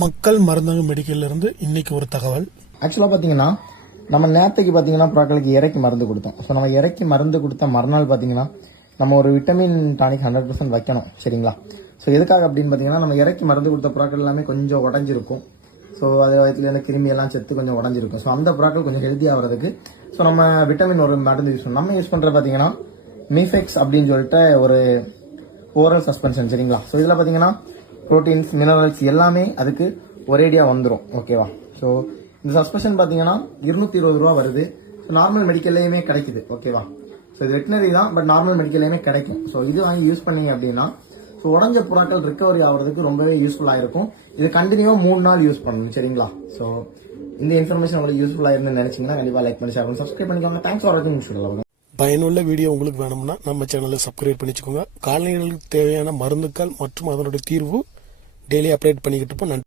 மக்கள் மருந்தகம் மெடிக்கல்ல இருந்து இன்னைக்கு ஒரு தகவல். ஆக்சுவலாக பார்த்தீங்கன்னா நம்ம நேரத்துக்கு பார்த்தீங்கன்னா புறாக்களுக்கு இறக்கி மருந்து கொடுத்தோம். ஸோ நம்ம இறக்கி மருந்து கொடுத்த மறுநாள் பார்த்தீங்கன்னா நம்ம ஒரு விட்டமின் டானிக் 100% வைக்கணும். சரிங்களா? ஸோ எதுக்காக அப்படின்னு பார்த்தீங்கன்னா நம்ம இறக்கி மருந்து கொடுத்த புறாக்கள் எல்லாமே கொஞ்சம் உடஞ்சிருக்கும். ஸோ அதில் வயத்துல கிருமி எல்லாம் செத்து கொஞ்சம் உடஞ்சிருக்கும். ஸோ அந்த புறாக்கள் கொஞ்சம் ஹெல்த்தியாக வரதுக்கு ஸோ நம்ம விட்டமின் ஒரு மருந்து யூஸ் பண்ணோம். நம்ம யூஸ் பண்ணுறது பார்த்தீங்கன்னா மிஃபெக்ஸ் அப்படின்னு சொல்லிட்டு ஒரு ஓரல் சஸ்பென்ஷன். சரிங்களா? ஸோ இதில் பார்த்தீங்கன்னா ப்ரோட்டீன்ஸ் மினரல்ஸ் எல்லாமே அதுக்கு ஒரேடியாக வந்துடும். ஓகேவா? ஸோ இந்த சஸ்பென்ஷன் பார்த்தீங்கன்னா 220 ரூபா வருது. ஸோ நார்மல் மெடிக்கல்லையுமே கிடைக்குது. ஓகேவா? ஸோ இது வெட்டினரி தான், பட் நார்மல் மெடிக்கல்லையுமே கிடைக்கும். ஸோ இது வாங்கி யூஸ் பண்ணீங்க அப்படின்னா ஸோ உடஞ்ச புறாக்கள் ரிகவரி ஆகிறதுக்கு ரொம்பவே யூஸ்ஃபுல்லாக இருக்கும். இது கண்டினியூவாக 3 நாள் யூஸ் பண்ணணும். சரிங்களா? ஸோ இந்த இன்ஃபர்மேஷன் உங்களுக்கு யூஸ்ஃபுல்லாக இருந்து நினைச்சீங்கன்னா கண்டிப்பாக லைக் பண்ணி ஷேர் பண்ணி சப்ஸ்கிரைப் பண்ணிக்கோங்க. தேங்க்ஸ் ஃபார் வாட்சிங். பயனுள்ள வீடியோ உங்களுக்கு வேணும்னா நம்ம சேனலை சப்ஸ்கிரைப் பண்ணிச்சுக்கோங்க. கால்நடைகளுக்கு தேவையான மருந்துகள் மற்றும் அதனுடைய தீர்வு டெய்லி அப்டேட் பண்ணிக்கிட்டு இருப்போம். நன்றி.